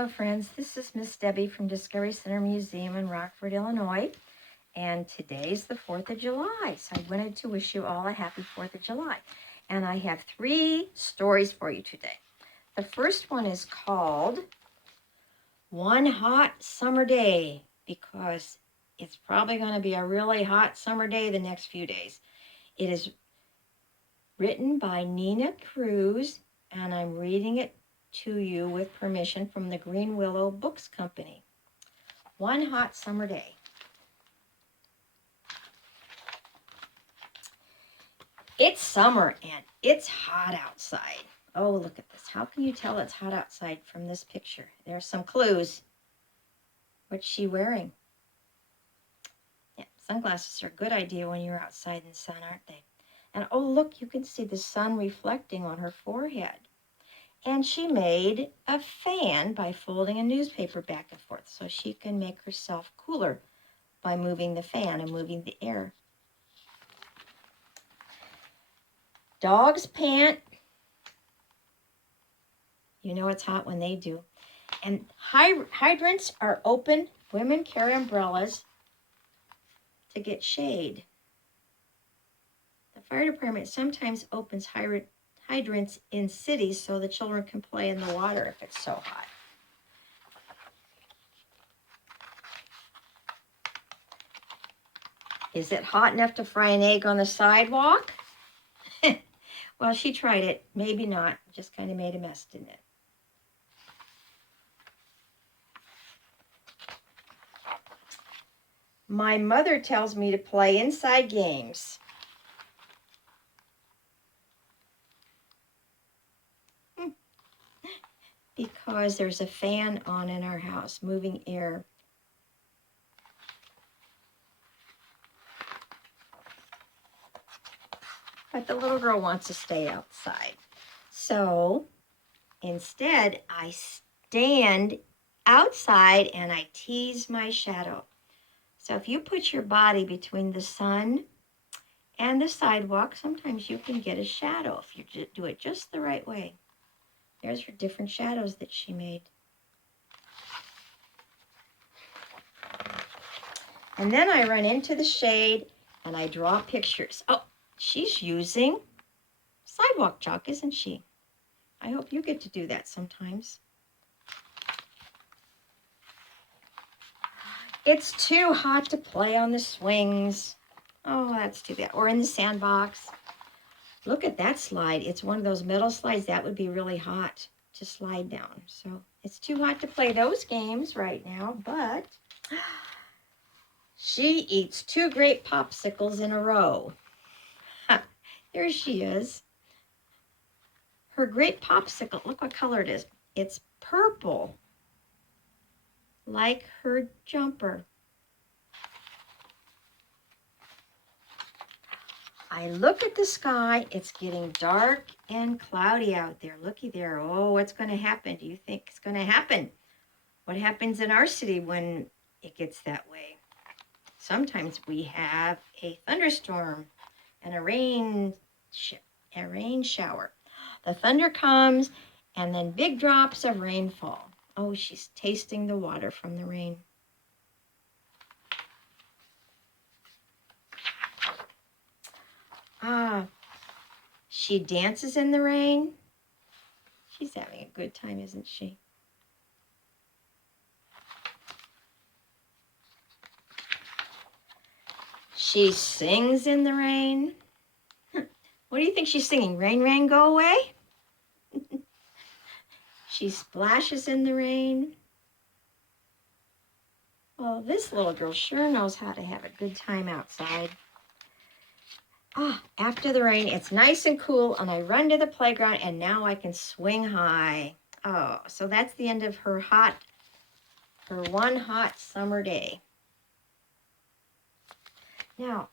Hello friends, this is Miss Debbie from Discovery Center Museum in Rockford, Illinois, and today's the 4th of July, so I wanted to wish you all a happy 4th of July. And I have 3 stories for you today. The first one is called One Hot Summer Day, because it's probably going to be a really hot summer day the next few days. It is written by Nina Cruz, and I'm reading it to you with permission from the Green Willow Books Company. One hot summer day. It's summer and it's hot outside. Oh, look at this. How can you tell it's hot outside from this picture? There are some clues. What's she wearing? Yeah, sunglasses are a good idea when you're outside in the sun, aren't they? And oh, look, you can see the sun reflecting on her forehead. And she made a fan by folding a newspaper back and forth so she can make herself cooler by moving the fan and moving the air. Dogs pant. You know it's hot when they do. And hydrants are open. Women carry umbrellas to get shade. The fire department sometimes opens hydrants in cities so the children can play in the water if it's so hot. Is it hot enough to fry an egg on the sidewalk? Well, she tried it. Maybe not. Just kind of made a mess, didn't it? My mother tells me to play inside games. Because there's a fan on in our house, moving air. But the little girl wants to stay outside. So instead, I stand outside and I tease my shadow. So if you put your body between the sun and the sidewalk, sometimes you can get a shadow if you do it just the right way. There's her different shadows that she made. And then I run into the shade and I draw pictures. Oh, she's using sidewalk chalk, isn't she? I hope you get to do that sometimes. It's too hot to play on the swings. Oh, that's too bad. Or in the sandbox. Look at that slide. It's one of those metal slides. That would be really hot to slide down. So it's too hot to play those games right now, but she eats 2 great popsicles in a row. There she is. Her great popsicle, look what color it is. It's purple, like her jumper. I look at the sky. It's getting dark and cloudy out there. Looky there. Oh, what's going to happen? Do you think it's going to happen? What happens in our city when it gets that way? Sometimes we have a thunderstorm and a rain shower. The thunder comes and then big drops of rain fall. Oh, she's tasting the water from the rain. Ah, she dances in the rain. She's having a good time, isn't she? She sings in the rain. What do you think she's singing? Rain, rain, go away? She splashes in the rain. Well, this little girl sure knows how to have a good time outside. After the rain, it's nice and cool, and I run to the playground, and now I can swing high. Oh, so that's the end of her one hot summer day. Now,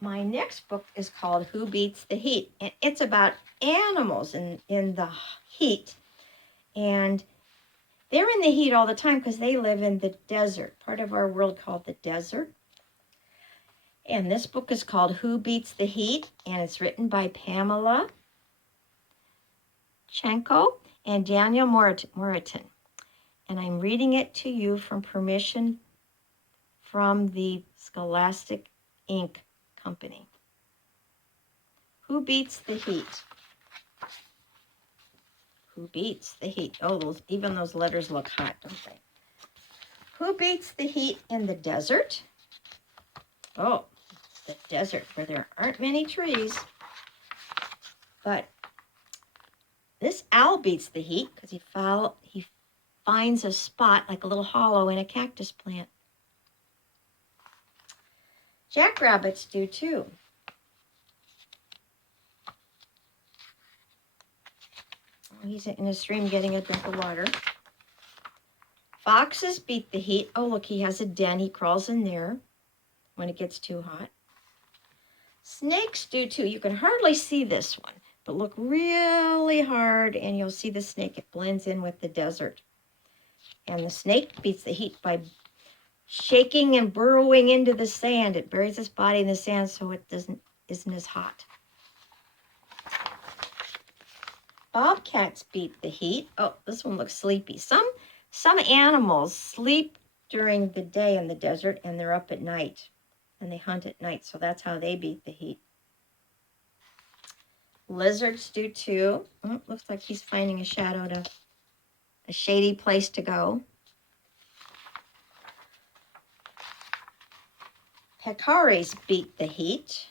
my next book is called Who Beats the Heat? And it's about animals in the heat. And they're in the heat all the time because they live in the desert, part of our world called the desert. And this book is called Who Beats the Heat? And it's written by Pamela Chenko. and Daniel Moreton. And I'm reading it to you from permission from the Scholastic Ink Company. Who beats the heat? Who beats the heat? Oh, even those letters look hot, don't they? Who beats the heat in the desert? Oh, the desert where there aren't many trees. But this owl beats the heat because he finds a spot like a little hollow in a cactus plant. Jackrabbits do too. He's in a stream getting a drink of water. Foxes beat the heat. Oh, look, he has a den. He crawls in there when it gets too hot. Snakes do too. You can hardly see this one, but look really hard and you'll see the snake. It blends in with the desert. And the snake beats the heat by shaking and burrowing into the sand. It buries its body in the sand so it isn't as hot. Bobcats beat the heat. Oh, this one looks sleepy. Some animals sleep during the day in the desert and they're up at night. And they hunt at night, so that's how they beat the heat. Lizards do too. Oh, looks like he's finding a shady place to go. Pecaries beat the heat.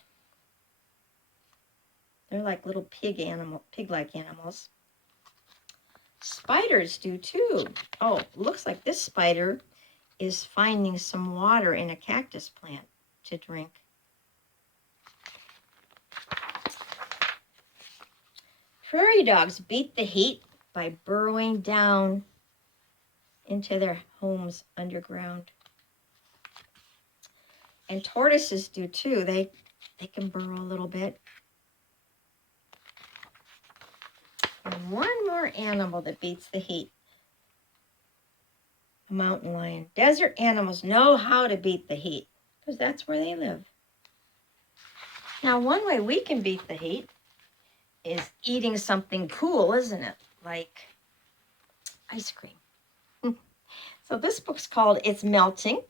They're like little pig-like animals. Spiders do too. Oh, looks like this spider is finding some water in a cactus plant to drink. Prairie dogs beat the heat by burrowing down into their homes underground. And tortoises do too. They can burrow a little bit. And one more animal that beats the heat. A mountain lion. Desert animals know how to beat the heat because that's where they live. Now, one way we can beat the heat is eating something cool, isn't it? Like ice cream. So this book's called It's Melting.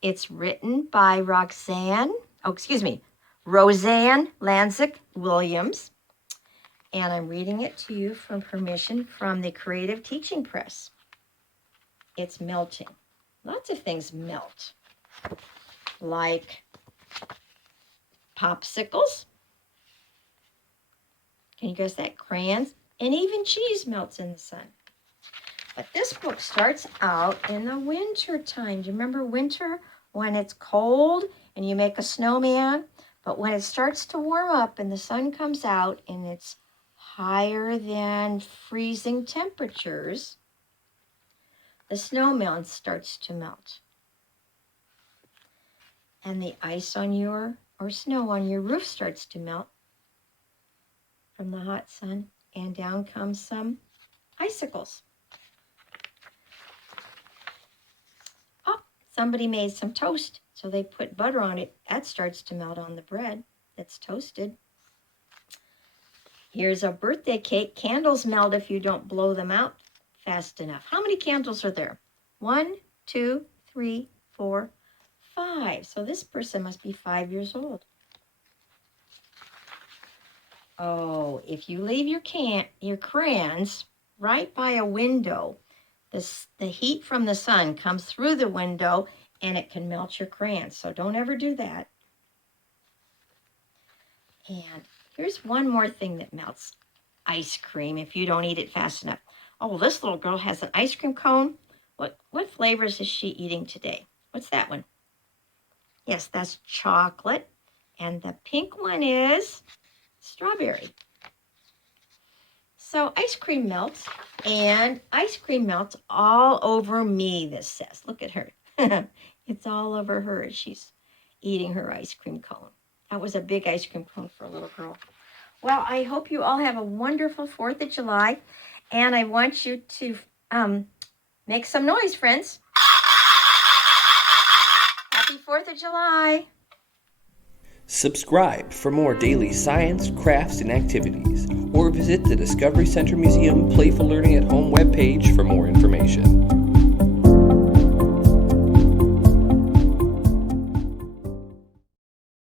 It's written by Roseanne Lanzick Williams. And I'm reading it to you from permission from the Creative Teaching Press. It's melting. Lots of things melt. Like popsicles. Can you guess that? Crayons. And even cheese melts in the sun. But this book starts out in the winter time. Do you remember winter when it's cold and you make a snowman? But when it starts to warm up and the sun comes out and it's higher than freezing temperatures, the snowman starts to melt. And the ice on or snow on your roof starts to melt from the hot sun, and down comes some icicles. Oh, somebody made some toast, so they put butter on it. That starts to melt on the bread that's toasted. Here's a birthday cake. Candles melt if you don't blow them out fast enough. How many candles are there? 1, 2, 3, 4, 5. So this person must be 5 years old. Oh, if you leave your crayons right by a window, the heat from the sun comes through the window and it can melt your crayons. So don't ever do that. And here's one more thing that melts. Ice cream if you don't eat it fast enough. Oh, this little girl has an ice cream cone. What flavors is she eating today? What's that one? Yes, that's chocolate. And the pink one is strawberry. So ice cream melts, and ice cream melts all over me, this says. Look at her. It's all over her as she's eating her ice cream cone. That was a big ice cream cone for a little girl. Well, I hope you all have a wonderful 4th of July, and I want you to make some noise, friends. Happy 4th of July. Subscribe for more daily science, crafts, and activities, or or visit the Discovery Center Museum Playful Learning at Home webpage for more information.